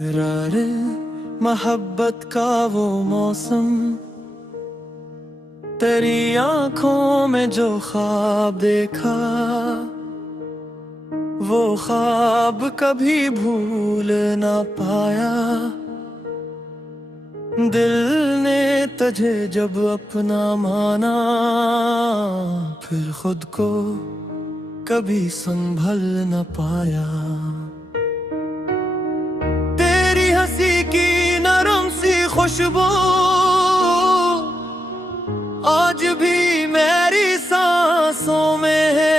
रारे मोहब्बत का वो मौसम, तेरी आंखों में जो ख्वाब देखा, वो ख्वाब कभी भूल ना पाया। दिल ने तुझे जब अपना माना, फिर खुद को कभी संभल न पाया। तेरी हंसी की नरम सी खुशबू आज भी मेरी सांसों में है।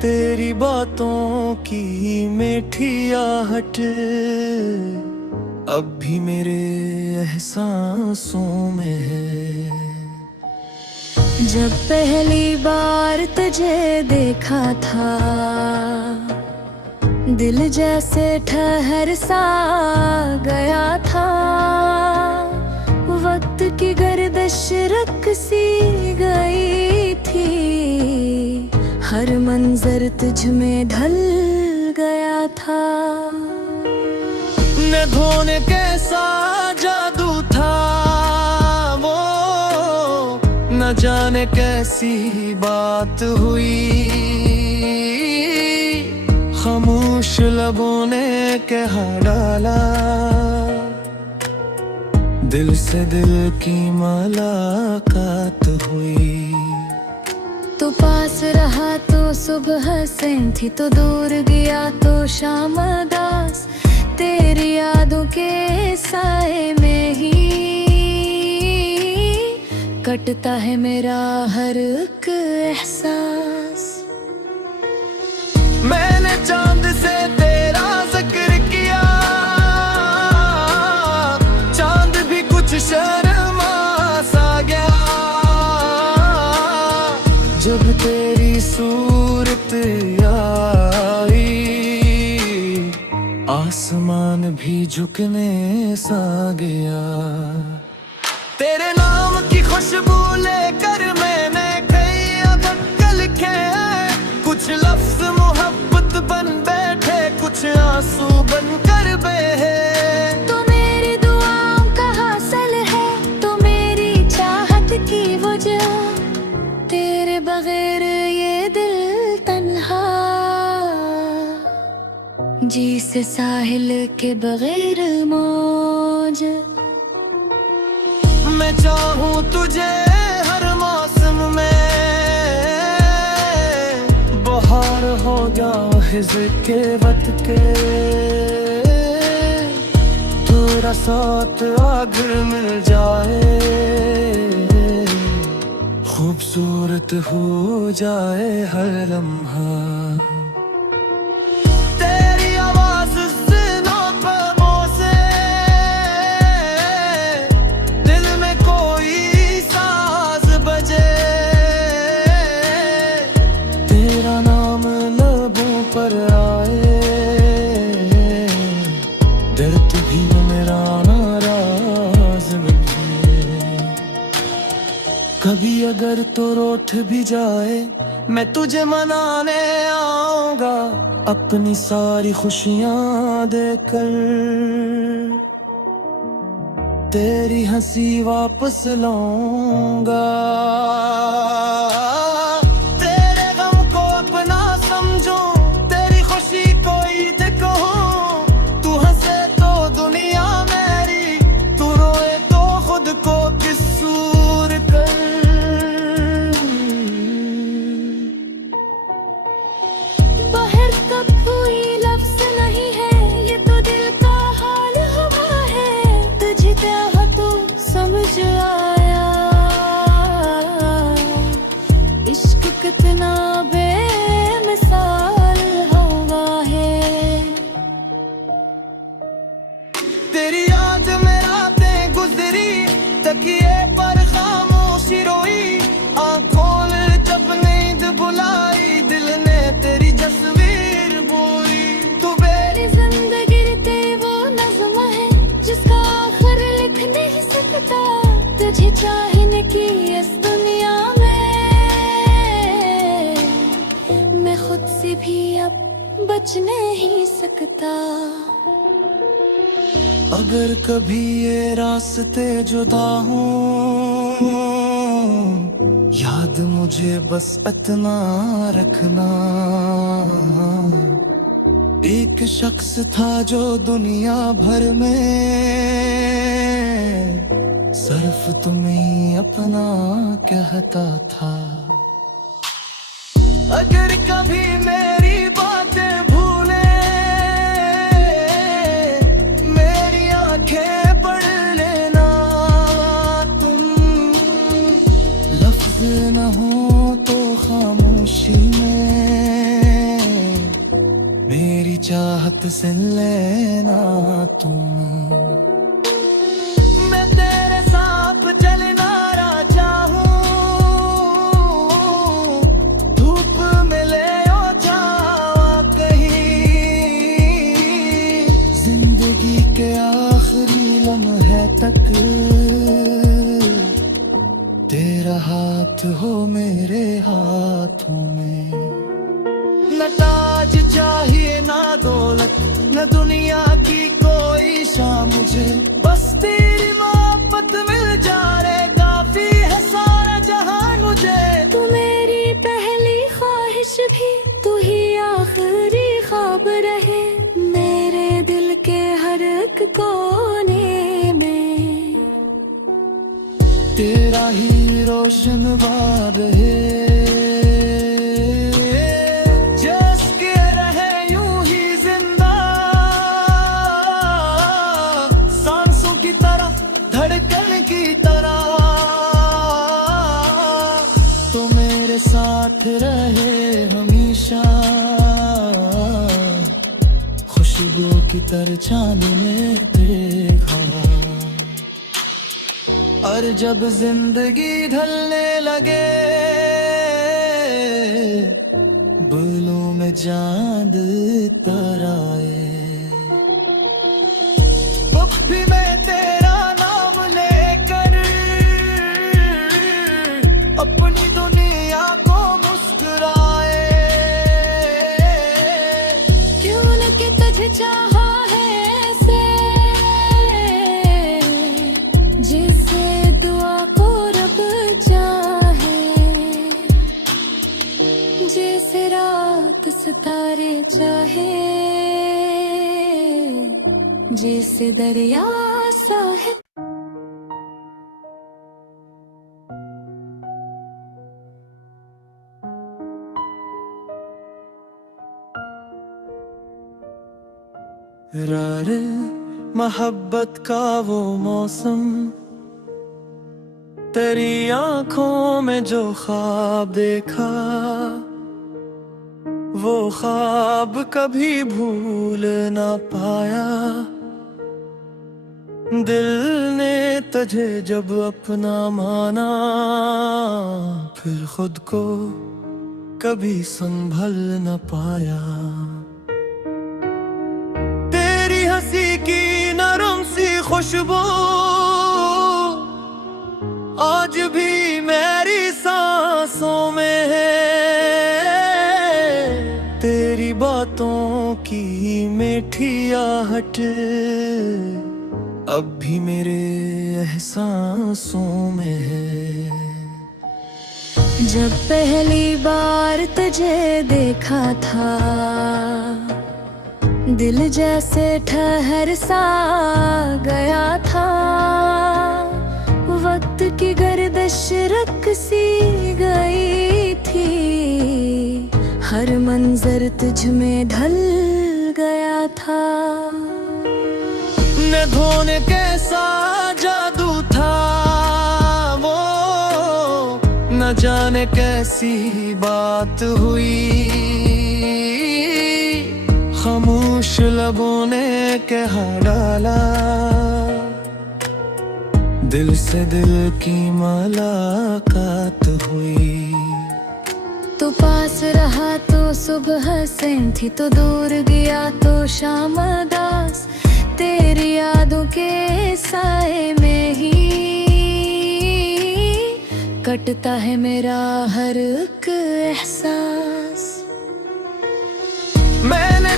तेरी बातों की मीठी आहट अब भी मेरे एहसासों में है। जब पहली बार तुझे देखा था, दिल जैसे ठहर सा गया था। वक्त की गर्दिश रुक सी गई थी, हर मंजर तुझ में ढल गया था। धोने कैसा जादू था वो, न जाने कैसी बात हुई। खामोश लबों ने कह डाला, दिल से दिल की मुलाकात हुई। तो पास रहा तो सुबह से थी, तो दूर गया तो शाम दास। तेरी यादों के साए में ही कटता है मेरा हर एक एहसास। मैंने चांद से तेरा जिक्र किया, चांद भी कुछ शर्मा सा गया। जब तेरी सूरत आई, आसमान भी झुकने सा गया। तेरे नाम की खुशबू लेकर मैंने कई अदब लिखे, कुछ लफ्ज मोहब्बत बन बैठे, कुछ आंसू बन कर बहे। तो मेरी दुआओं का हासिल है, तो मेरी चाहत की वजह। तेरे बगैर ये दिल तन्हा, जी से साहिल के बगैर मौज। मैं चाहूँ तुझे हर मौसम में, बहार हो जाओ हिज़्र के वक्त के। तेरा साथ अगर मिल जाए, खूबसूरत हो जाए हर लम्हा। पर आए दर्द भी मेरा नाराज बने। कभी अगर तो रूठ भी जाए, मैं तुझे मनाने आऊंगा, अपनी सारी खुशियां देकर। तेरी हंसी वापस लाऊंगा, कितना बेमिसाल होगा है। तेरी याद में रातें गुजरी, तकिए पर खामोशी रोई। आंखों ने जब नींद बुलाई, दिल ने तेरी तस्वीर बोई। तू मेरी जिंदगी तेरी वो नज़्म है, जिसका आखिर लिख नहीं सकता। तुझे चाहने की इस दुनिया में खुद से भी अब बच नहीं सकता। अगर कभी ये रास्ते जुदा हों, याद मुझे बस इतना रखना, एक शख्स था जो दुनिया भर में सिर्फ तुम्हें अपना कहता था। अगर कभी मेरी बातें भूले, मेरी आंखें पढ़ लेना तुम, लफ्ज न हो तो खामोशी में मेरी चाहत सुन लेना तुम। मैं तेरे साथ चलना चाहूं, धूप में ले ओ जावा कहीं, जिंदगी के आखिरी लम्हे तक तेरा हाथ हो मेरे हाथों में। न ताज चाहिए ना दौलत, न दुनिया की कोई शान मुझे, बस तेरी मोहब्बत मिल जाए काफी है सारा जहान मुझे। तू मेरी पहली ख्वाहिश भी, तू ही आखिरी ख्वाब रहे मेरे दिल के हर एक कोने में। तेरा ही रोशन बार है, साथ रहे हमेशा, खुशबू की तरह चांद में देखा। और जब जिंदगी ढलने लगे, बालों में चांद तराए, अब भी मैं तेरा नाम लेकर अपनी दुनिया को मुस्कुराए। क्यों न कि तुझे चाहा है ऐसे, जिसे दुआ को रब चाहे, जैसे रात सितारे चाहे, जैसे दरिया साहिल। रारे मोहब्बत का वो मौसम, तेरी आंखों में जो ख्वाब देखा, वो ख्वाब कभी भूल ना पाया। दिल ने तुझे जब अपना माना, फिर खुद को कभी संभल न पाया। हंसी की नरम सी खुशबू आज भी मेरी सांसों में है, तेरी बातों की मीठी आहट अब भी मेरे एहसासों में है। जब पहली बार तुझे देखा था, दिल जैसे ठहर सा गया था, वक्त की गर्दिश रुक सी गई थी, हर मंजर तुझ में ढल गया था। न धोने कैसा जादू था वो, न जाने कैसी बात हुई, खामोश लबों ने कह डाला, दिल से दिल की मुलाकात हुई। तो पास रहा तो सुबह हसीन थी, तो दूर गया तो शाम दास, तेरी यादों के साए में ही कटता है मेरा हर एक एहसास। मैंने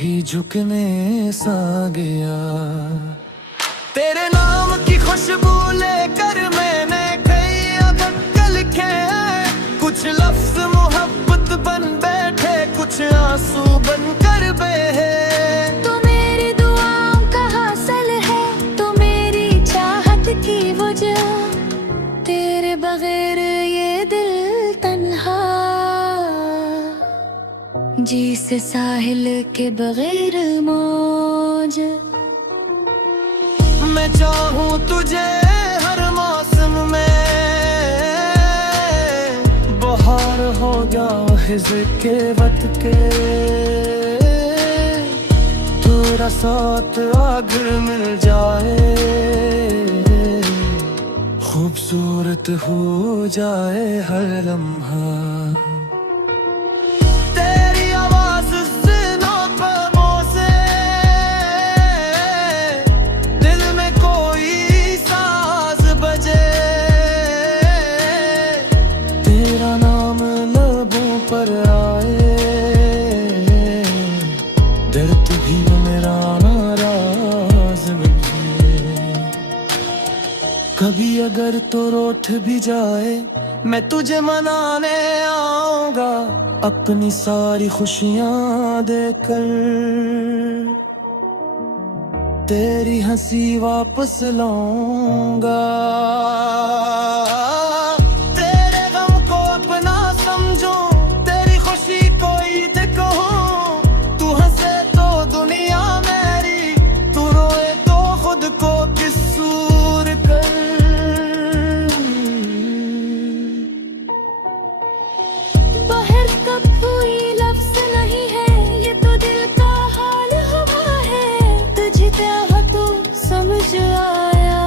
भी झुकने सा गया। तेरे नाम की खुशबू लेकर मैंने कई अदब लिखे हैं। कुछ लफ्ज मोहब्बत बन बैठे, कुछ आंसू बन कर बहे। तू मेरी दुआओं का हासिल है, तू मेरी चाहत की वजह। तेरे बगैर ये दिल तन्हा, जी से साहिल के बगैर मौज। मैं चाहूँ तुझे हर मौसम में, बहार हो जाओ हिज़्र के वक्त के। तेरा साथ अगर मिल जाए, खूबसूरत हो जाए हर लम्हा। तेरी आवाज़ सुनो ख्वाबों से, दिल में कोई साज बजे। तेरा नाम लबों पर आए, दर्द भी मेरा नाराज बने। कभी अगर तो रूठ भी जाए, मैं तुझे मनाने आऊंगा, अपनी सारी खुशियां देकर। तेरी हंसी वापस लाऊंगा, तेरे गम को अपना समझो, तेरी खुशी को ईद कहूं। तू हंसे तो दुनिया मेरी, तू रोए तो खुद को किसूर कर। बाहर कब कोई लफ्ज नहीं है, ये तो दिल का हाल हुआ है। तुझे चाहा तो समझ आया,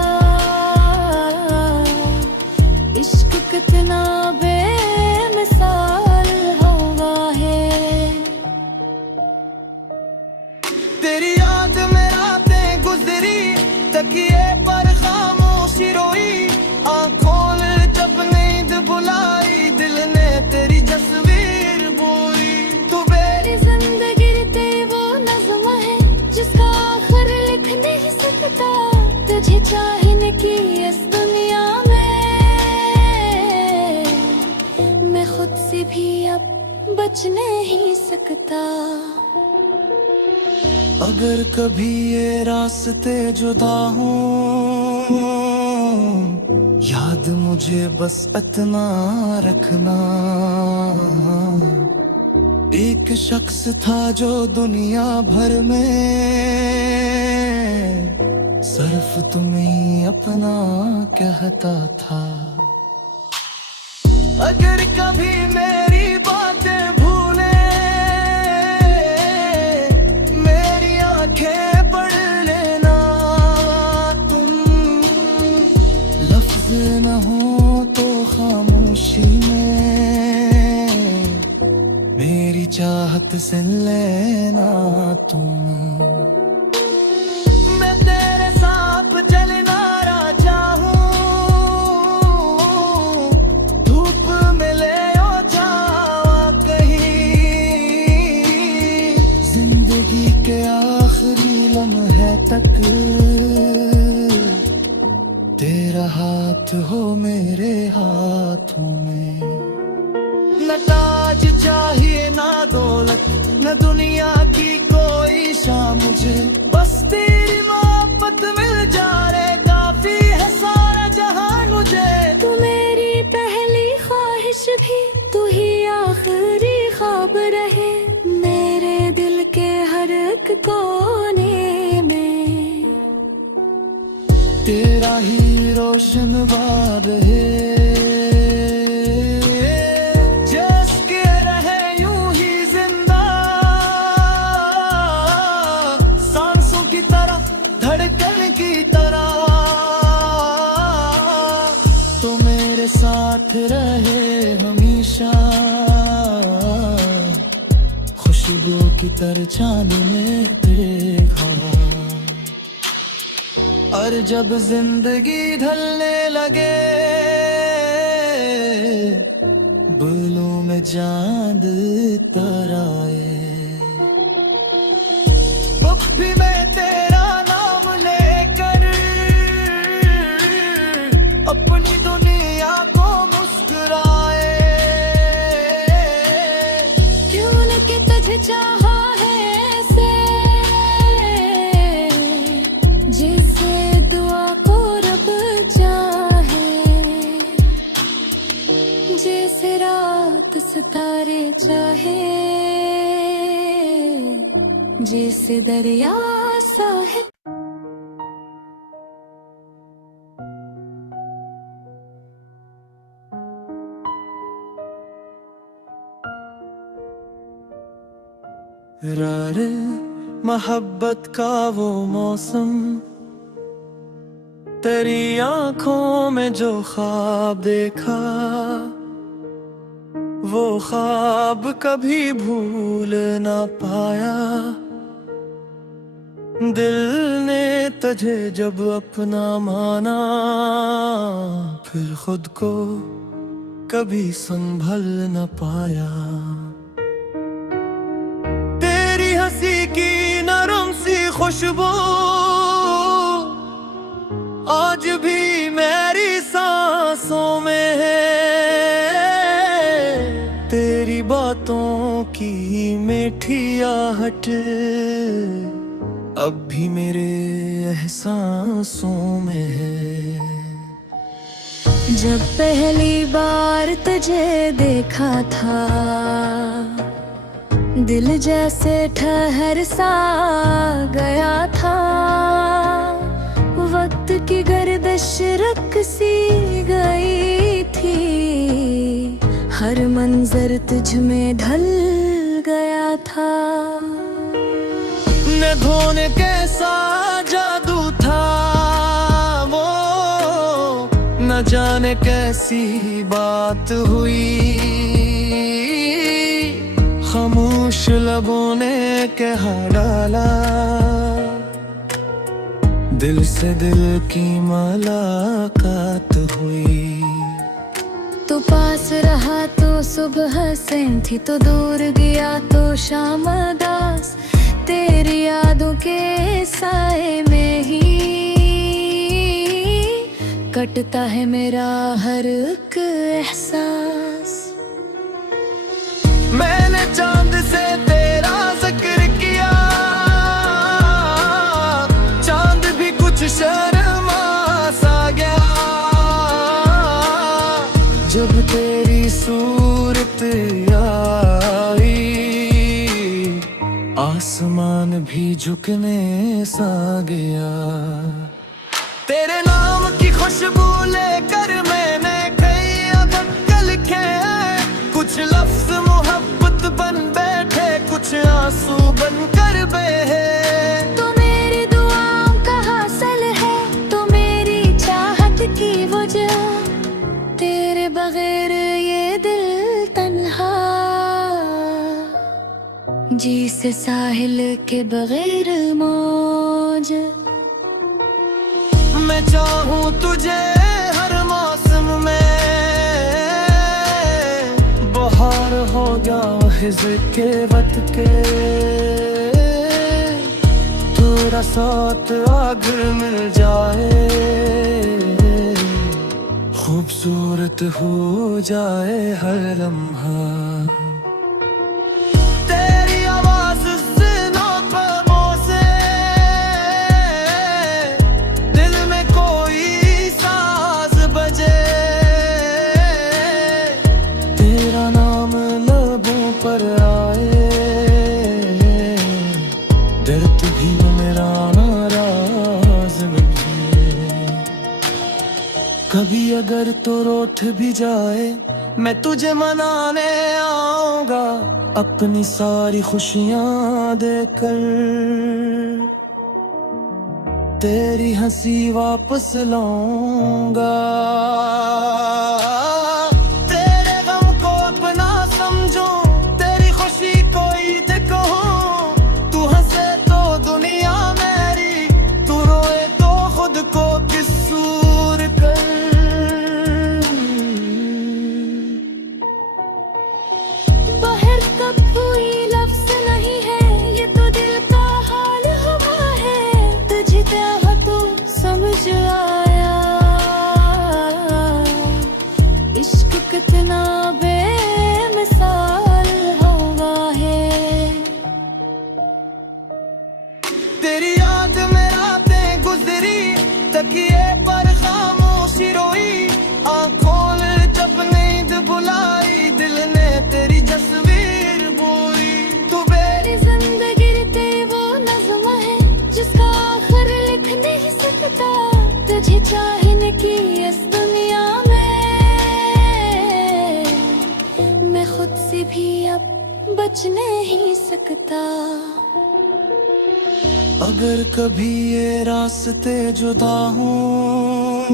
इश्क कितना बेमिसाल हुआ है। तेरी याद में रातें गुजरी, तकिए पर खामोशी रोई। आंखों ने जब नींद बुलाई, दिल ने तेरी तस्वीर बोई। तू मेरी जिंदगी ते वो नज़्म है, जिसका आखिर लिख नहीं सकता। तुझे चाहने की इस दुनिया में, मैं खुद से भी अब बच नहीं सकता। अगर कभी ये रास्ते जुदा हों, याद मुझे बस इतना रखना। एक शख्स था जो दुनिया भर में सिर्फ तुम्हें अपना कहता था। अगर कभी मेरी बातें भूले, मेरी आंखें पढ़ लेना तुम। लफ्ज न हो तो खामोशी में, मेरी चाहत से लेना तुम। मैं तेरे साथ चलना चाहूं, धूप में ले ओ जावा कहीं। जिंदगी के आखिरी लम्हे तक तेरा हाथ हो मेरे हाथों में। न ताज चाहिए ना दौलत, न दुनिया की कोई शाम मुझे। बस तेरी मोहब्बत मिल जाए, काफी है सारा जहान मुझे। तू मेरी पहली ख्वाहिश भी, तू ही आखिरी ख्वाब रहे। मेरे दिल के हर एक कोने में तेरा ही रोशन बार है। साथ रहे हमेशा, खुशबू की तरह चांद में देखा। और जब जिंदगी ढलने लगे, बुलों में चांद तराए। सितारे चाहे, जैसे दरिया साहिल। रारे मोहब्बत का वो मौसम, तेरी आंखों में जो ख्वाब देखा, वो ख्वाब कभी भूल ना पाया। दिल ने तुझे जब अपना माना, फिर खुद को कभी संभल न पाया। तेरी हंसी की नरम सी खुशबू आज भी मेरी सांसों में है। तेरी बातों की मीठी आहट अब भी मेरे एहसासों में है। जब पहली बार तुझे देखा था, दिल जैसे ठहर सा गया था। वक्त की गर्दिश रुक सी गई थी, हर मंजर तुझ में ढल गया था। धोने कैसा जादू था वो, न जाने कैसी बात हुई। खामोश लबों ने कहा डाला, दिल से दिल की मुलाकात हुई। तो पास रहा तो सुबह से थी, तो दूर गया तो शाम दास। तेरी यादों के साए में ही कटता है मेरा हर एक एहसास। मैंने चांद से तेरा जिक्र किया, चांद भी कुछ शर्मा सा गया। जब तेरी सूरत आई, आसमान भी झुकने सा गया। तेरे नाम की खुशबू लेकर मैंने कई अदब लिखे हैं। कुछ लफ्ज मोहब्बत बन बैठे, कुछ आंसू बन कर बहे। तो मेरी दुआओं का हासिल है, तो मेरी चाहत की वजह। तेरे बगैर ये दिल तन्हा, जी से साहिल के बगैर मौज। मैं चाहूँ तुझे हर मौसम में, बहार हो या खिज़र के वक्त के। तेरा साथ अगर मिल जाए, खूबसूरत हो जाए हर लम्हा। कभी अगर तो रूठ भी जाए, मैं तुझे मनाने आऊंगा, अपनी सारी खुशियां देकर। तेरी हंसी वापस लाऊंगा, तेरे गम को अपना समझो, तेरी खुशी को ईद कहूं। तू हंसे तो दुनिया मेरी, तू रोए तो खुद को किसूर कर। बाहर कब हुई लफ्ज नहीं है, ये तो दिल का हाल हुआ है। तुझे चाहा तो समझ आया, तुझे चाहने की इस दुनिया में मैं खुद से भी अब बच नहीं सकता। अगर कभी ये रास्ते जुदा हों,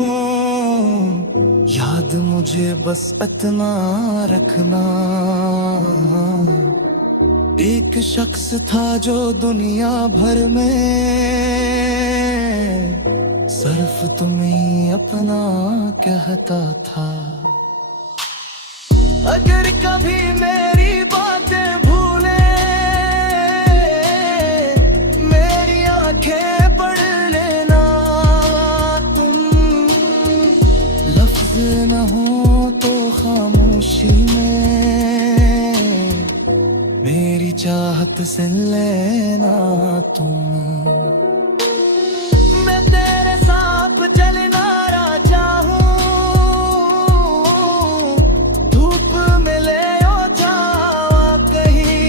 याद मुझे बस इतना रखना, एक शख्स था जो दुनिया भर में सिर्फ तुम्हें अपना कहता था। अगर कभी मेरी बातें भूले, मेरी आंखें पढ़ लेना तुम, लफ्ज न हो तो खामोशी में मेरी चाहत सुन लेना तुम। मैं तेरे साथ चलना राजा हूँ, धूप में ले ओ जावा कहीं,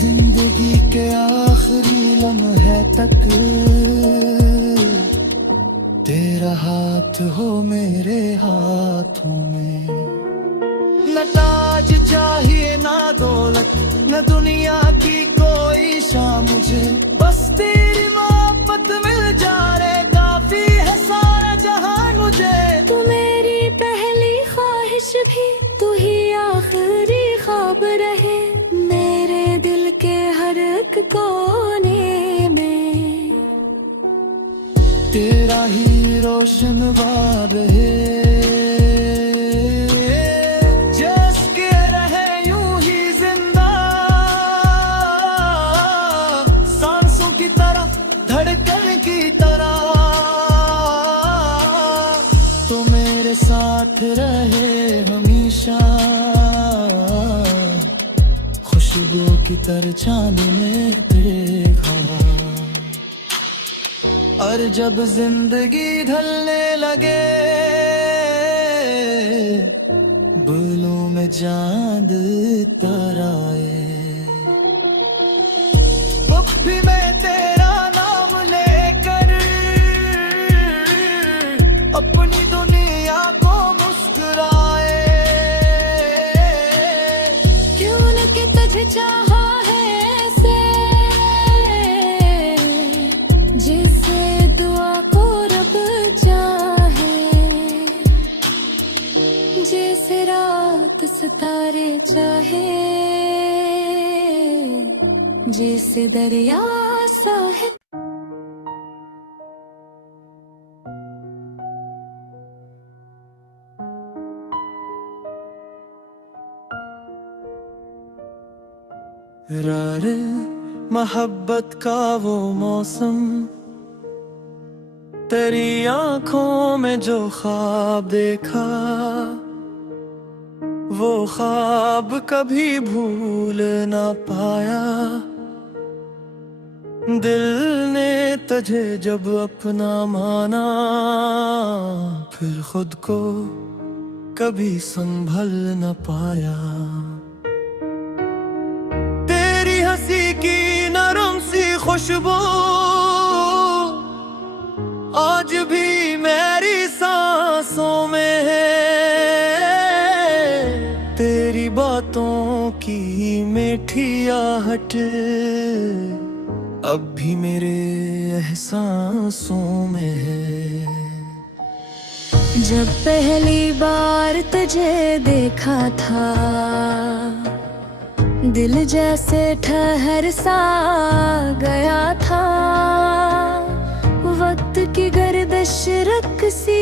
जिंदगी के आखिरी लम्हे तक तेरा हाथ हो मेरे हाथों में। न ताज चाहिए ना दौलत, न दुनिया की कोई शान मुझे, बस तेरी मोहब्बत मिल जाए काफी है सारा जहान मुझे। तू मेरी पहली ख्वाहिश भी, तू ही आखिरी ख्वाब रहे मेरे दिल के हर एक कोने में। तेरा ही रोशन बार है, साथ रहे हमेशा, खुशबू की तरह चांद में देखा। और जब जिंदगी ढलने लगे, बालों में चांद तराए, अब भी मैं तेरा नाम लेकर अपनी दुनिया को मुस्कुराए। क्यों न कि तुझे चाहा है ऐसे, जिसे दुआ को रब चाहे, जैसे रात सितारे चाहे, जैसे दरिया साहिल। रारे मोहब्बत का वो मौसम, तेरी आंखों में जो ख्वाब देखा, वो ख्वाब कभी भूल ना पाया। दिल ने तुझे जब अपना माना, फिर खुद को कभी संभल न पाया। हंसी की नरम सी खुशबू आज भी मेरी सांसों में है, तेरी बातों की मीठी आहट अब भी मेरे एहसासों में है। जब पहली बार तुझे देखा था, दिल जैसे ठहर सा गया था, वक्त की गर्दिश रुक सी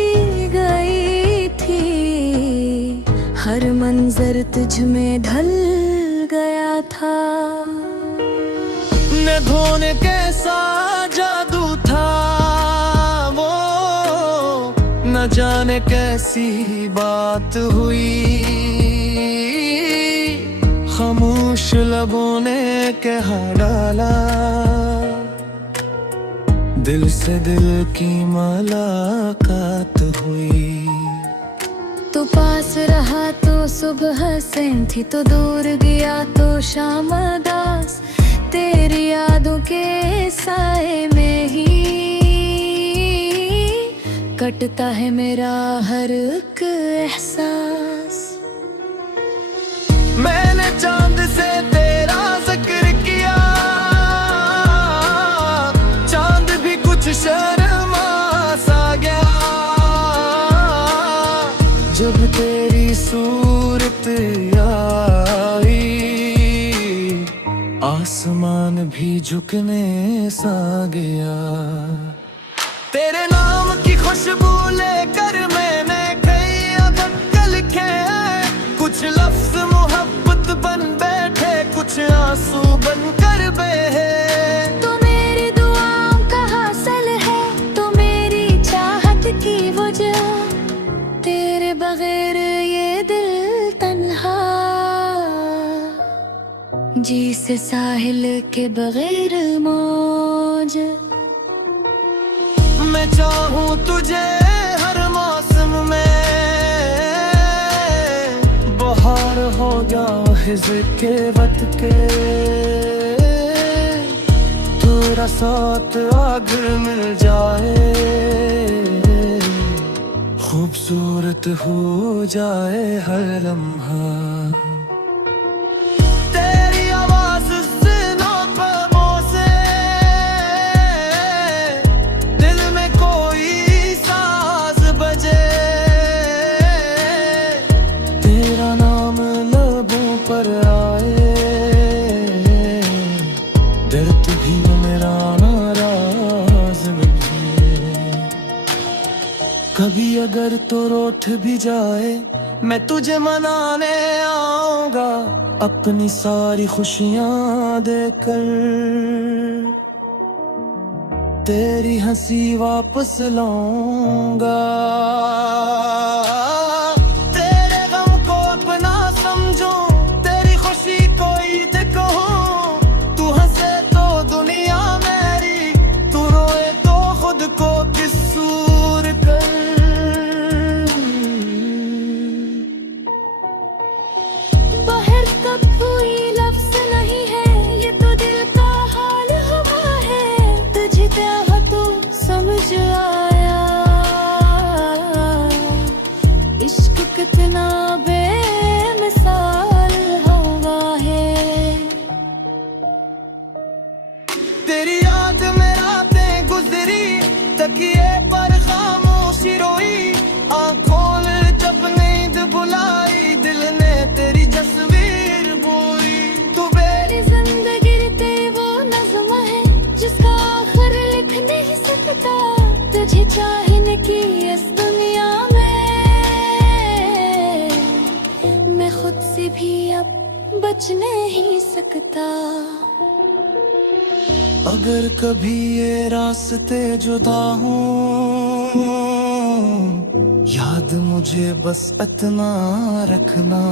गई थी, हर मंजर तुझ में ढल गया था। न धोने कैसा जादू था वो, न जाने कैसी बात हुई, खामोश लबों ने कह डाला, दिल से दिल की मुलाकात हुई। तू पास रहा तो सुबह हसीन थी, तो दूर गया तो शाम दास, तेरी यादों के साए में ही घटता है मेरा हर एक एहसास। मैंने चांद से तेरा जिक्र किया, चांद भी कुछ शर्मा सा गया। जब तेरी सूरत आई, आसमान भी झुकने सा गया। तेरे नाम की खुशबू लेकर मैंने कई अदब लिखे हैं। कुछ लफ्ज मोहब्बत बन बैठे, कुछ आंसू बन कर बहे। तो मेरी दुआओं का हासिल है, तो मेरी चाहत की वजह। तेरे बगैर ये दिल तन्हा, जी से साहिल के बगैर मौज। मैं चाहूँ तुझे हर मौसम में, बहार हो या हिज़्र के वक्त के। तेरा साथ अगर मिल जाए, खूबसूरत हो जाए हर लम्हा। तेरी आवाज़ सुनो ख्वाबों से, दिल में कोई साज बजे। तेरा नाम लबों पर आए, दर्द भी मेरा नाराज मिले। कभी अगर तो रूठ भी जाए, मैं तुझे मनाने आऊंगा, अपनी सारी खुशियां देकर। तेरी हंसी वापस लाऊंगा, तेरे गम को अपना समझो, तेरी खुशी को ईद कहूं। तू हंसे तो दुनिया मेरी, तू रोए तो खुद को किसूर कर। बाहर कब कोई लफ्ज नहीं है, ये तो दिल का हाल हुआ है। तुझे चाहा तो समझ आया, इश्क कितना बेमिसाल हुआ है। तेरी याद में रातें गुजरी, तकिए पर खामोशी रोई। आंखों ने जब नींद बुलाई, दिल ने तेरी तस्वीर बोई। तू मेरी जिंदगी ते वो नज़्म है, जिसका आखिर लिख नहीं सकता। तुझे चाहने की इस दुनिया में, मैं खुद से भी अब बच नहीं सकता। अगर कभी ये रास्ते जुदा हों, याद मुझे बस इतना रखना।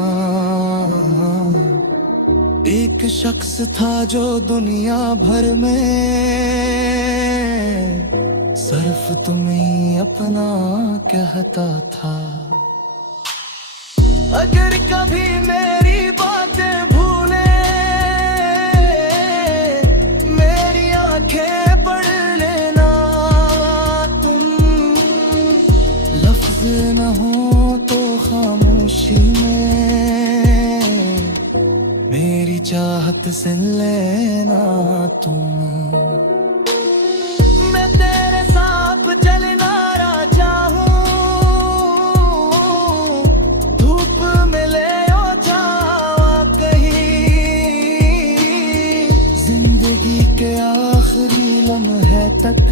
एक शख्स था जो दुनिया भर में सिर्फ तुम्हें अपना कहता था। अगर कभी मेरी बातें भूले, मेरी आंखें पढ़ लेना तुम। लफ्ज न हो तो खामोशी में, मेरी चाहत सुन लेना तुम। मैं तेरे साथ चलना चाहूं, धूप में ले ओ जावा कहीं। जिंदगी के आखिरी लम्हे तक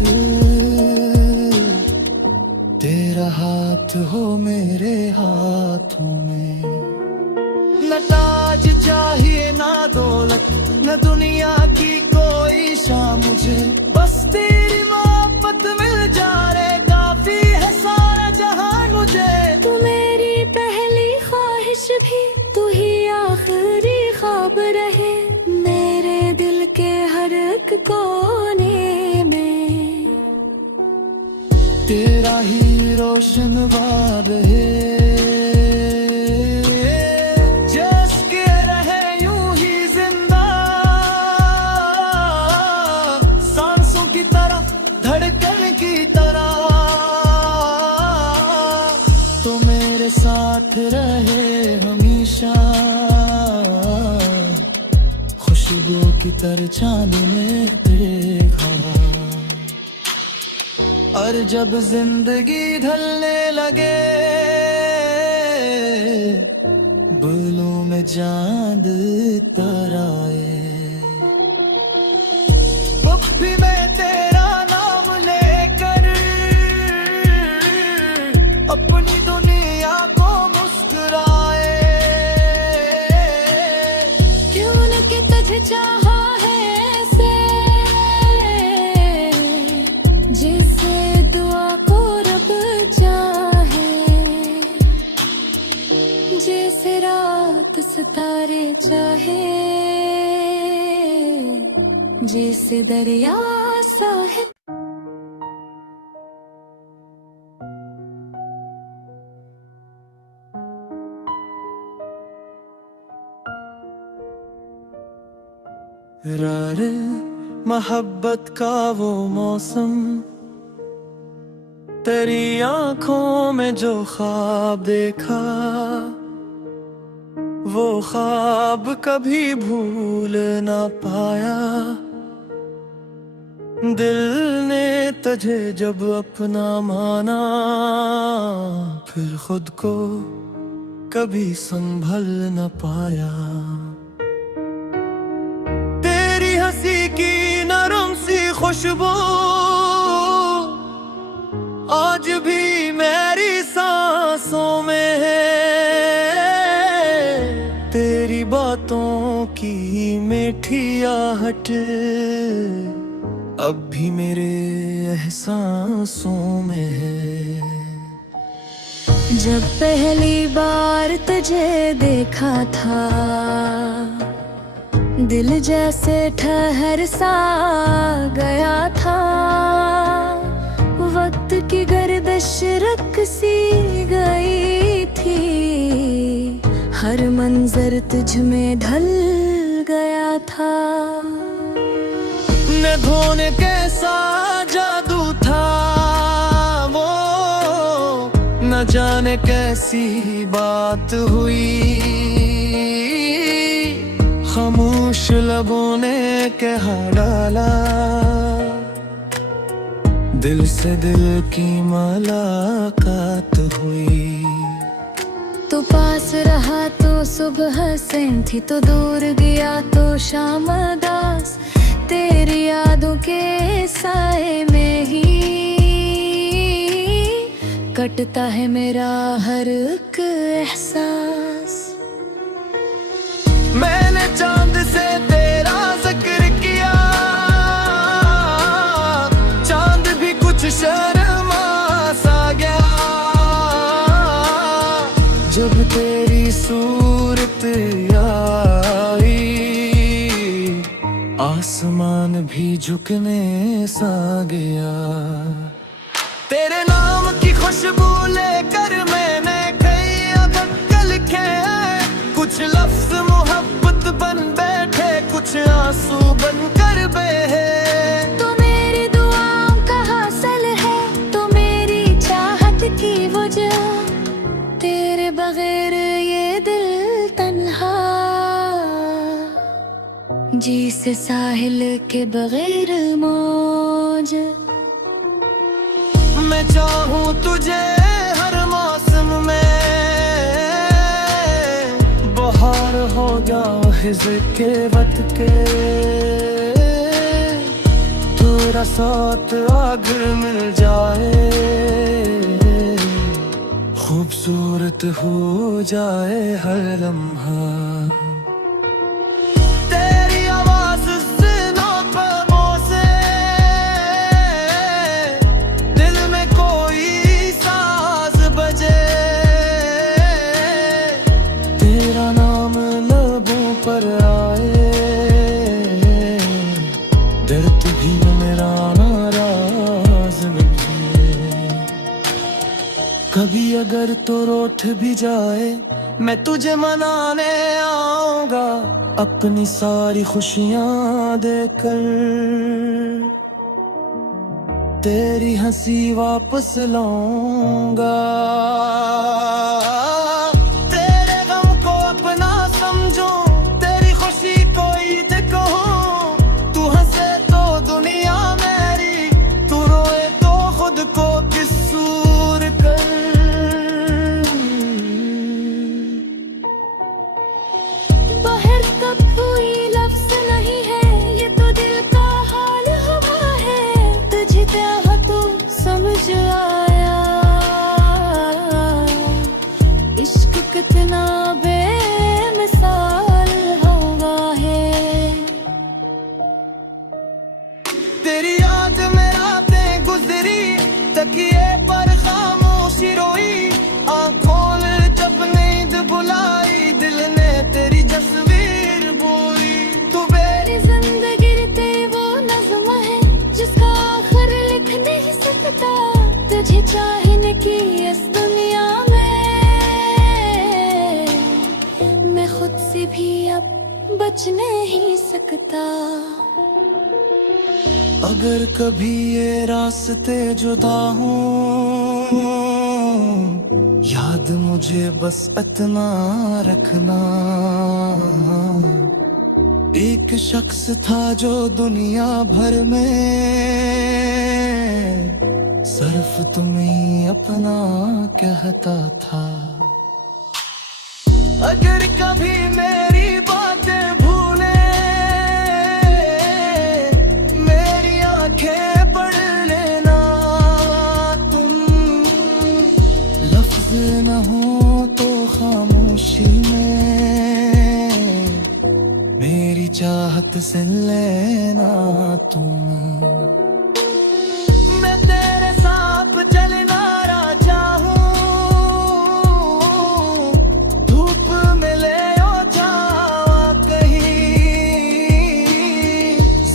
तेरा हाथ हो मेरे हाथों में। न ताज चाहिए ना दौलत, न दुनिया की कोई शाम मुझे। बस तेरी मोहब्बत मिल जाए, काफी है सारा जहान मुझे। तू मेरी पहली ख्वाहिश भी, तू ही आखिरी ख्वाब रहे। मेरे दिल के हर एक कोने में तेरा ही रोशन बाब है। धड़कन की तरह कबूतर चांद में देखा। और जब जिंदगी ढलने लगे बादलों में चांद तराए, अब भी मैं तेरा नाम लेकर अपनी दुनिया को मुस्कुराए। क्यों न कि तुझे चाहा है ऐसे, जिसे दुआ को रब चाहे, जैसे रात सितारे चाहे, जैसे दरिया साहिल। रारे मोहब्बत का वो मौसम, तेरी आंखों में जो ख्वाब देखा, वो ख्वाब कभी भूल ना पाया। दिल ने तुझे जब अपना माना, फिर खुद को कभी संभल न पाया। तेरी हंसी की नरम सी खुशबू आज भी मेरी सांसों में है। तेरी बातों की मीठी आहट अब भी मेरे एहसासों में है। जब पहली बार तुझे देखा था, दिल जैसे ठहर सा गया था। वक्त की गर्दिश रुक सी गई थी, हर मंजर तुझ में ढल गया था। न धोने कैसा जादू था वो, न जाने कैसी बात हुई। खामोश लबों ने कहा डाला, दिल से दिल की मुलाकात हुई। तो पास रहा तो सुबह हसीन थी, तो दूर गया तो शाम दास। तेरी यादों के साए में ही कटता है मेरा हर एक एहसास। मैंने चांद से तेरा जिक्र किया, चांद भी कुछ शर्मा सा गया। जब तेरी सूरत आई, आसमान भी झुकने सा गया। तेरे नाम की खुशबू लेकर मैंने कई अदब लिखे हैं। कुछ लफ्ज मोहब्बत बन बैठे, कुछ आंसू बन कर बहे। तो मेरी दुआओं का हासिल है, तो मेरी चाहत की वजह। तेरे बगैर ये दिल तन्हा, जी से साहिल के बगैर मौज। मैं चाहूँ तुझे हर मौसम में, बहार हो जाओ हिज़्र के वत के। तेरा साथ अगर मिल जाए, खूबसूरत हो जाए हर लम्हा। तेरी आवाज़ सुनो ख्वाबों से, दिल में कोई साज बजे। तेरा नाम लबों पर आए, दर्द भी मेरा नाराज नहीं। कभी अगर तो रूठ भी जाए, मैं तुझे मनाने आऊंगा, अपनी सारी खुशियां देकर। तेरी हंसी वापस लाऊंगा, तेरे गम को अपना समझूं, तेरी खुशी को ईद कहूं। बता, तुझे चाहने की इस दुनिया में मैं खुद से भी अब बच नहीं सकता। अगर कभी ये रास्ते जुदा हों, याद मुझे बस इतना रखना, एक शख्स था जो दुनिया भर में सिर्फ तुम्हें अपना कहता था। अगर कभी मेरी बातें भूले, मेरी आंखें पढ़ लेना तुम, लफ्ज न हो तो खामोशी में मेरी चाहत से लेना तुम। मैं तेरे साथ चलना चाहूं, धूप में ले ओ जावा कहीं,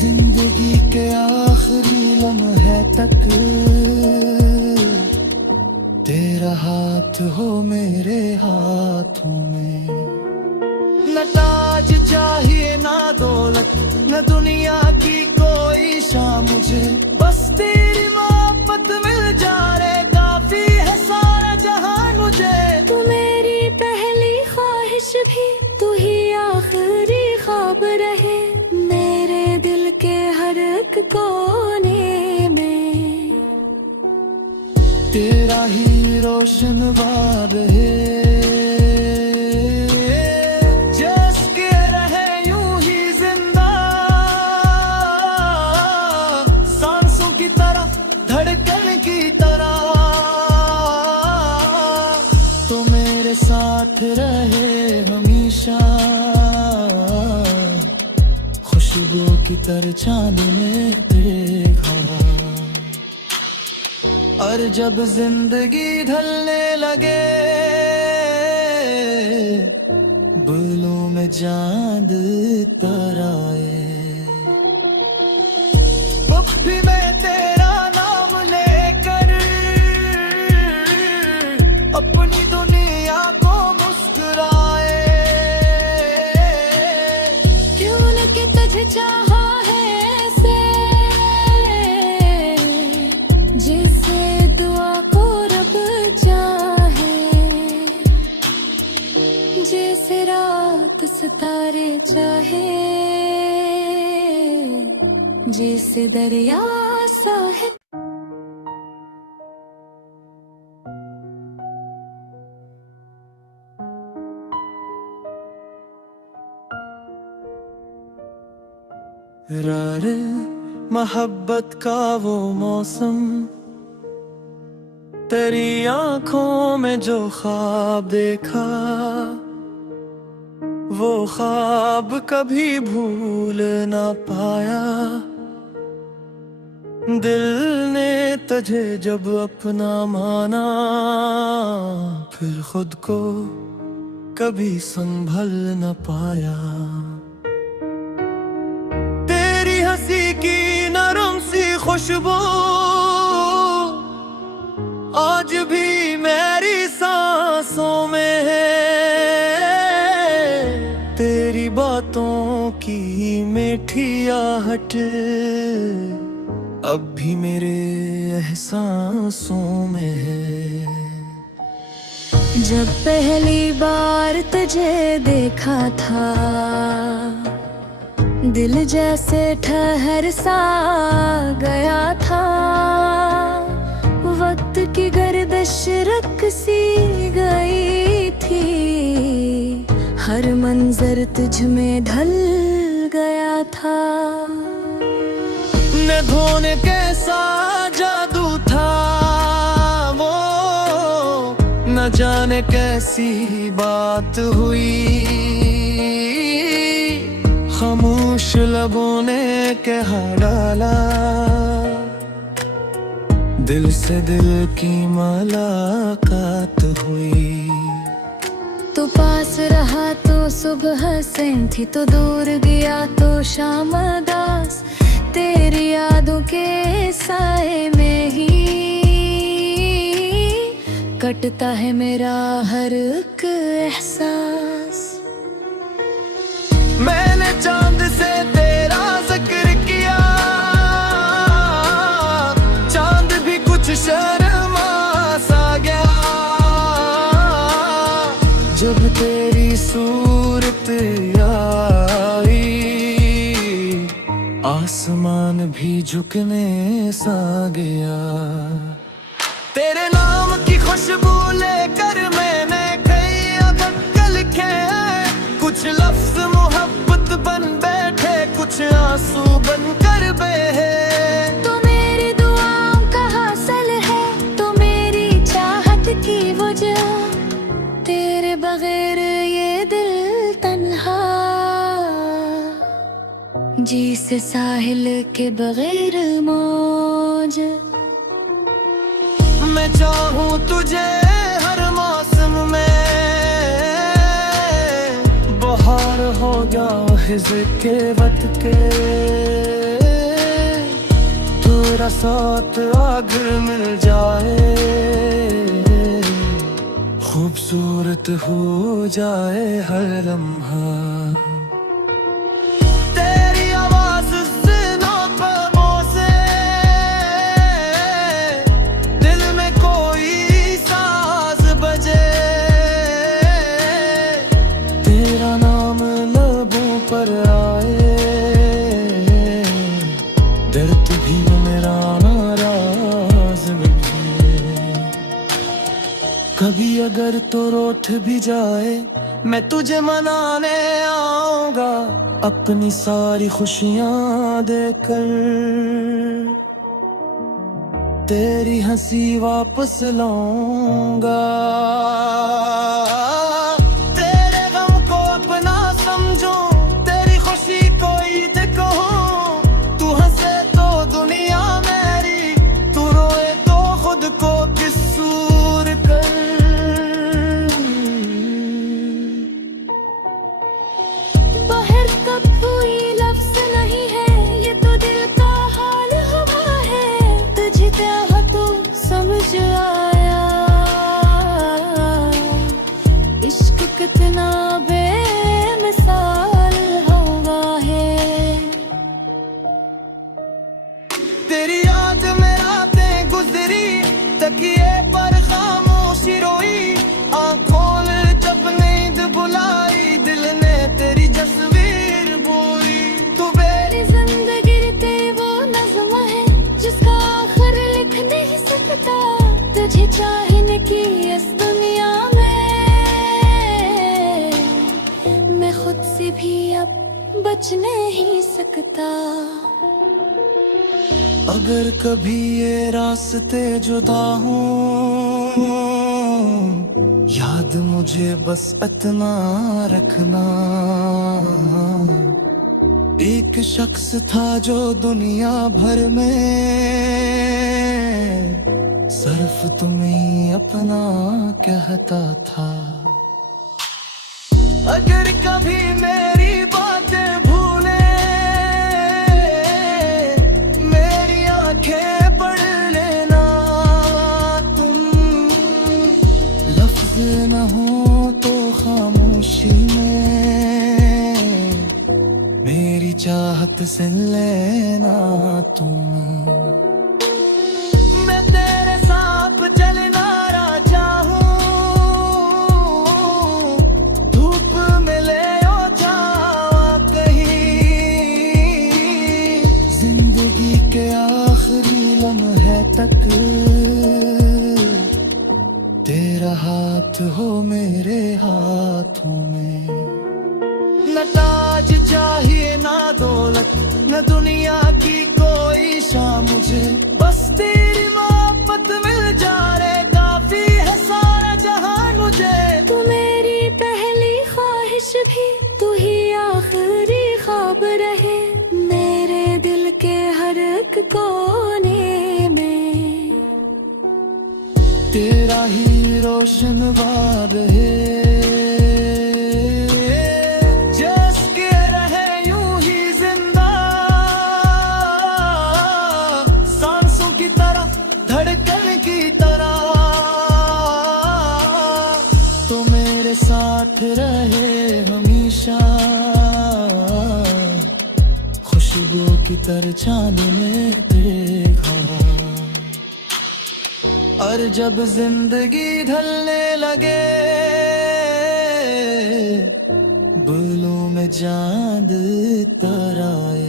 जिंदगी के आखिरी लम्हे तक तेरा हाथ हो मेरे हाथों में। न ताज चाहिए ना दौलत, न दुनिया की कोई शान मुझे, बस तेरी मोहब्बत मिल जाए काफी है सारा जहान मुझे। तू मेरी पहली ख्वाहिश भी, तू ही आखिरी ख्वाब रहे मेरे दिल के हर एक कोने में। तेरा ही रोशन बार है, साथ रहे हमेशा, खुशबू की तरह चांद में देखा। और जब जिंदगी ढलने लगे, बुलों में चांद तराए, अब भी मैं तेरा नाम लेकर अपनी दुनिया को मुस्कुराए। क्यों न कि तुझे चाहा है ऐसे, जिसे दुआ को रब चाहे, जैसे रात सितारे चाहे, जैसे दरिया साहिल। रारे मोहब्बत का वो मौसम, तेरी आंखों में जो ख्वाब देखा, वो ख्वाब कभी भूल ना पाया। दिल ने तुझे जब अपना माना, फिर खुद को कभी संभल न पाया। हंसी की नरम सी खुशबू आज भी मेरी सांसों में है, तेरी बातों की मीठी आहट अब भी मेरे एहसासों में है। जब पहली बार तुझे देखा था, दिल जैसे ठहर सा गया था, वक्त की गर्दिश रुक सी गई थी, हर मंजर तुझ में ढल गया था। न धोने कैसा जादू था वो, न जाने कैसी बात हुई, खामोश लबों ने कह डाला, दिल से दिल की मुलाकात हुई। तो पास रहा तो सुबह हसीन थी, तो दूर गया तो शाम उदास, तेरी यादों के साए में ही घटता है मेरा हर एक एहसास। मैंने चांद से तेरा जिक्र किया, चांद भी कुछ शर्मा सा गया जब तेरी सूरत आई। आसमान भी झुकने सा गया। तेरे नाम की खुशबू लेकर मैंने कई अदब लिखे हैं। कुछ लफ्ज मोहब्बत बन बैठे, कुछ आंसू बन कर बहे। तो मेरी दुआओं का हासिल है, तो मेरी चाहत की वजह। तेरे बगैर ये दिल तन्हा, जी से साहिल के बगैर मौज। मैं चाहूँ तुझे हर मौसम में, बहार हो या हिज़्र के वक्त के। तेरा साथ अगर मिल जाए, खूबसूरत हो जाए हर लम्हा। तेरी आवाज़ सुनो ख्वाबों से, दिल में कोई साज बजे। तेरा नाम लबों पर आए, दर्द भी मेरा नाराज बने। कभी अगर तो रूठ भी जाए, मैं तुझे मनाने आऊंगा अपनी सारी खुशियां देकर। तेरी हंसी वापस लाऊंगा, तेरे गम को अपना समझूं, तेरी खुशी को ईद कहूं। तू हंसे तो दुनिया मेरी, तू रोए तो खुद को किसूर कर। बाहर कब कोई लफ्ज नहीं है, ये तो दिल का हाल हुआ है। तुझे चाहा तो समझ आया, इश्क कितना बेमिसाल हुआ है। तेरी याद में रातें गुजरी, तकिए पर खामोशी रोई। आंखों ने जब नींद बुलाई, दिल ने तेरी तस्वीर बोई। तू मेरी जिंदगी ते वो नज़्म है, जिसका आखिर लिख नहीं सकता। तुझे चाहने की इस दुनिया में, मैं खुद से भी अब बच नहीं सकता। अगर कभी ये रास्ते जुदा हों, याद मुझे बस इतना रखना। एक शख्स था जो दुनिया भर में सिर्फ तुम्हें अपना कहता था। अगर कभी मेरी बातें भूले, मेरी आंखें पढ़ लेना तुम। लफ्ज न हो तो खामोशी में मेरी चाहत से लेना तुम। मैं तेरे साथ चलना चाहूं, धूप में ले ओ जावा कहीं। जिंदगी के आखिरी लम्हे तक तेरा हाथ हो मेरे हाथों में। न ताज चाहिए ना दौलत, न दुनिया की कोई शाम मुझे। बस तेरी मोहब्बत मिल जाए, काफी है सारा जहान मुझे। तू मेरी पहली ख्वाहिश भी, तू ही आखिरी ख्वाब रहे। मेरे दिल के हर एक कोने में तेरा ही रोशन बार है। धड़कन की तरह भीतर चांद में देखा। और जब जिंदगी ढलने लगे बादलों में चांद तराए,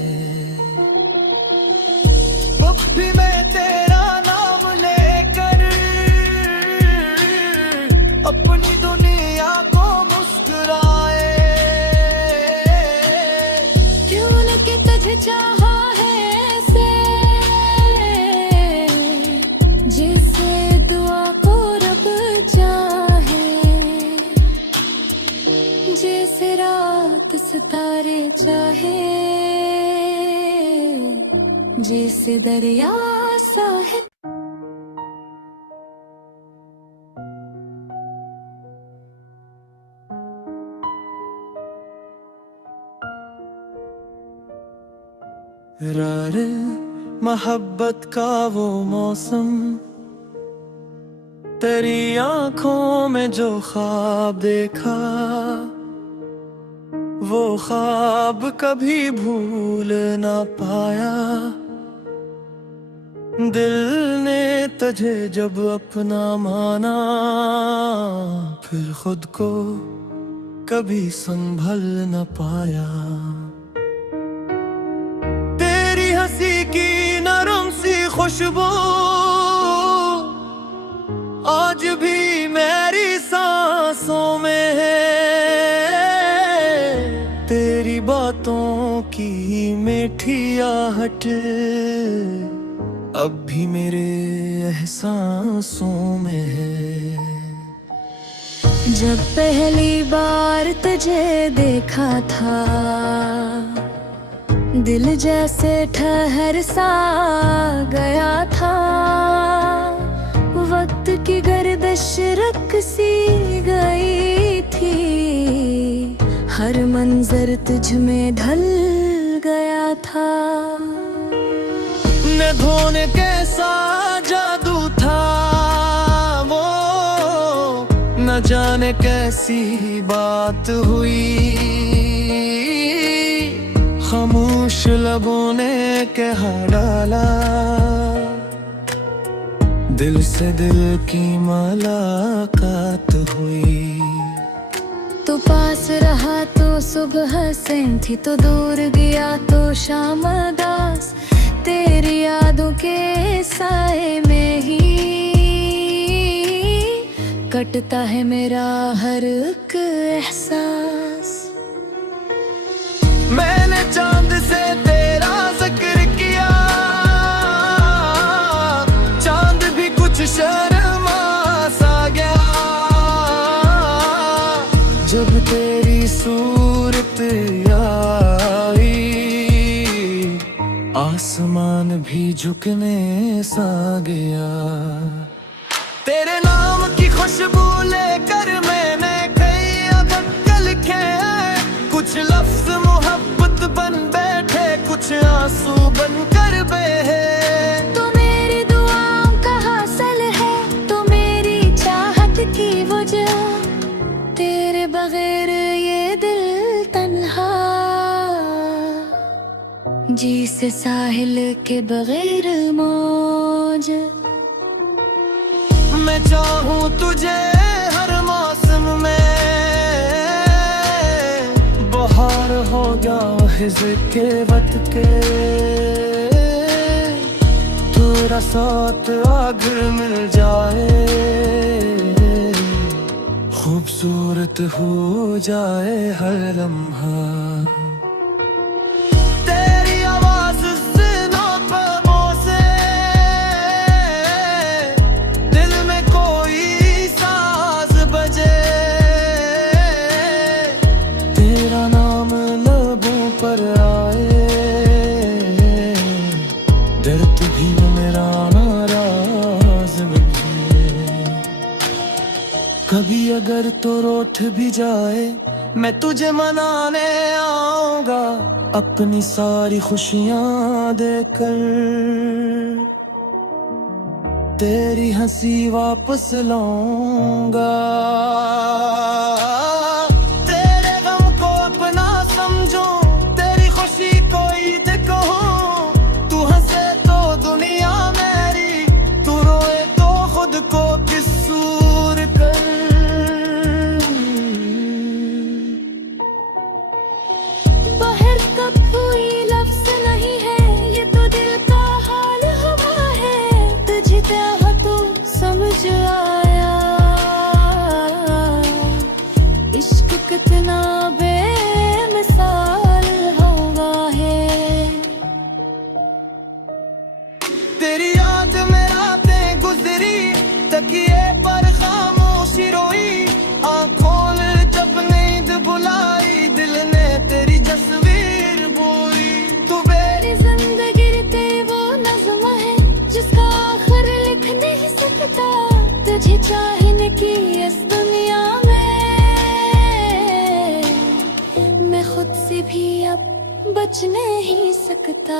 अब भी मैं तेरा नाम लेकर अपनी दुनिया को मुस्कुराए। क्यों न कि तुझे चाहा है ऐसे, जिसे दुआ को रब चाहे, जैसे रात सितारे चाहे, जैसे दरिया साहिल। रारे मोहब्बत का वो मौसम, तेरी आंखों में जो ख्वाब देखा, वो ख्वाब कभी भूल ना पाया। दिल ने तुझे जब अपना माना, फिर खुद को कभी संभल न पाया। तेरी हंसी की नरम सी खुशबू आज भी मेरी सांसों में है। तेरी बातों की मीठी आहट अब भी मेरे एहसासों में है। जब पहली बार तुझे देखा था, दिल जैसे ठहर सा गया था। वक्त की गर्दिश रुक सी गई थी, हर मंजर तुझ में ढल गया था। न धोने कैसा जादू था वो, न जाने कैसी बात हुई। खामोश लबों ने कह डाला, दिल से दिल की मुलाकात हुई। तो पास रहा तो सुबह सैं थी, तो दूर गया तो शाम दास। तेरी यादों के साए में ही कटता है मेरा हर एक एहसास। मैंने चांद से तेरा जिक्र किया, चांद भी कुछ शर्मा सा गया। जब तेरी सूरत आई, आसमान भी झुकने सा गया। तेरे नाम की खुशबू लेकर मैंने कई अदब लिखे हैं। कुछ लफ्ज मोहब्बत बन बैठे, कुछ आंसू बन कर बहे। तो मेरी दुआओं का हासिल है, तो मेरी चाहत की वजह। तेरे बगैर ये दिल तन्हा, जी से साहिल के बगैर मौज। मैं चाहूँ तुझे हर मौसम में, बहार हो या हिज़्र के वक्त के। तेरा साथ अगर मिल जाए, खूबसूरत हो जाए हर लम्हा। तेरी आवाज़ सुनो ख्वाबों से, दिल में कोई साज बजे। तेरा नाम लबों पर आए, दर्द भी मेरा नाराज बने। कभी अगर तो रूठ भी जाए, मैं तुझे मनाने आऊंगा, अपनी सारी खुशियां देकर। तेरी हंसी वापस लाऊंगा, तेरे गम को अपना समझूं, तेरी खुशी को ईद कहूं। तुझे चाहने की इस दुनिया में मैं खुद से भी अब बच नहीं सकता।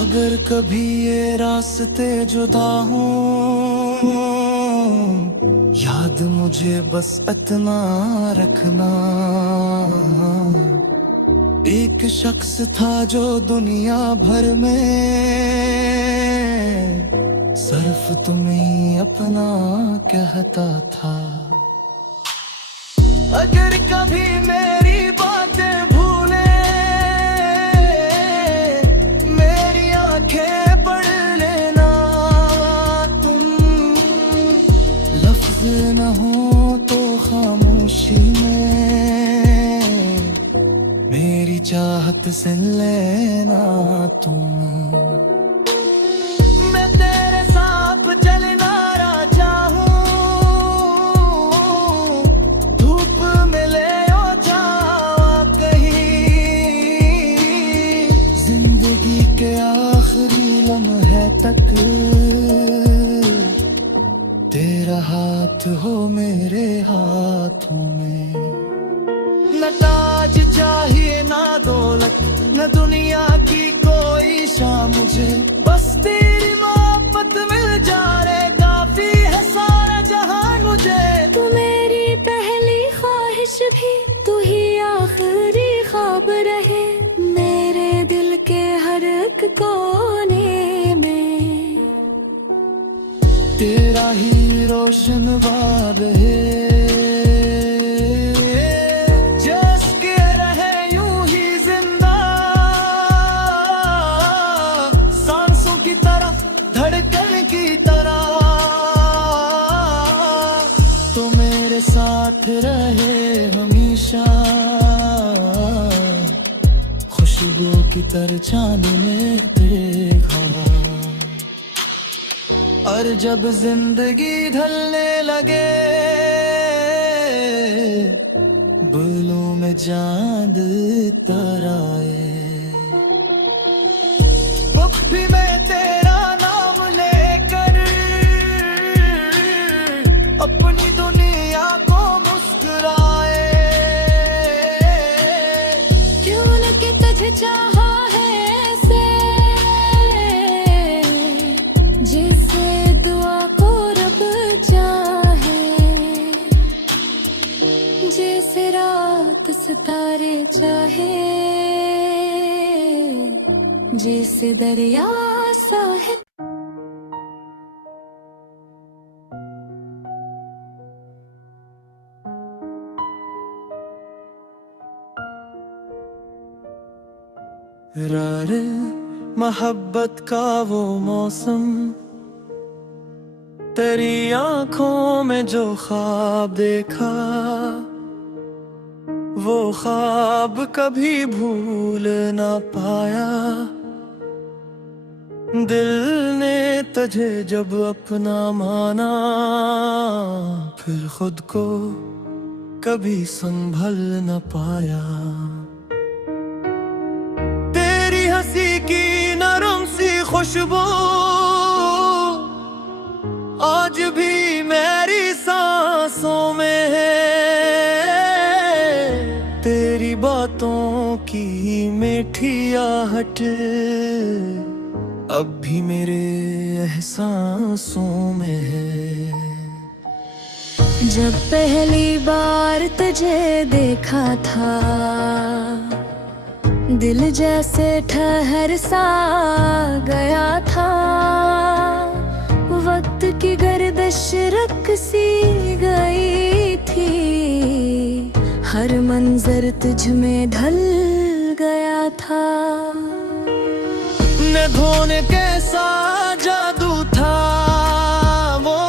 अगर कभी ये रास्ते जुदा हों, याद मुझे बस इतना रखना, एक शख्स था जो दुनिया भर में सिर्फ तुम्हें अपना कहता था। अगर कभी मेरी बातें भूले, मेरी आंखें पढ़ लेना तुम, लफ्ज न हो तो खामोशी में मेरी चाहत सुन लेना तुम। मैं तेरे साथ चलना राजा हूँ, धूप में ले ओ जावा कहीं, जिंदगी के आखिरी लम्हे तक तेरा हाथ हो मेरे हाथों में। न ताज चाहिए ना दौलत, न दुनिया की कोई शान मुझे, बस तेरी मोहब्बत मिल जाए काफी है सारा जहान मुझे। तू मेरी पहली ख्वाहिश भी, तू ही आखिरी ख्वाब रहे मेरे दिल के हर एक कोने में। तेरा ही रोशन बार है, साथ रहे हमेशा, खुशबू की तरह चांद में देखा। और जब जिंदगी ढलने लगे, बालों में चांद तराए, अब भी मैं तेरा नाम लेकर अपनी दुनिया को मुस्कुराए। क्यों न कि तुझे चाहा है ऐसे, जिसे दुआ को रब चाहे, जैसे रात सितारे चाहे, जैसे दरिया साहिल। रारे मोहब्बत का वो मौसम, तेरी आंखों में जो ख्वाब देखा, वो ख्वाब कभी भूल ना पाया। दिल ने तुझे जब अपना माना, फिर खुद को कभी संभल न पाया। हंसी की नरम सी खुशबू आज भी मेरी सांसों में है, तेरी बातों की मीठी आहट अब भी मेरे एहसासों में है। जब पहली बार तुझे देखा था, दिल जैसे ठहर सा गया था, वक्त की गर्दिश रुक सी गई थी, हर मंजर तुझ में ढल गया था। न धोने कैसा जादू था वो,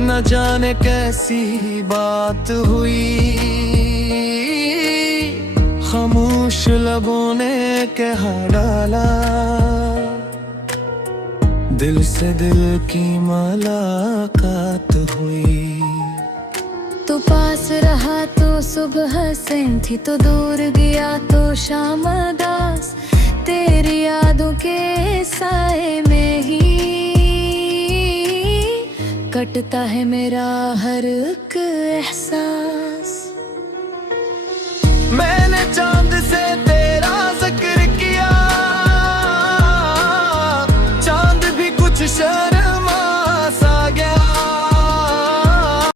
न जाने कैसी बात हुई, खामोश लबों ने कह डाला, दिल से दिल की मुलाकात हुई। तू पास रहा तो सुबह हसीन थी, तो दूर गया तो शाम दास, तेरी यादों के साए में ही कटता है मेरा हर एक एहसास। मैंने चांद से तेरा जिक्र किया, चांद भी कुछ शर्म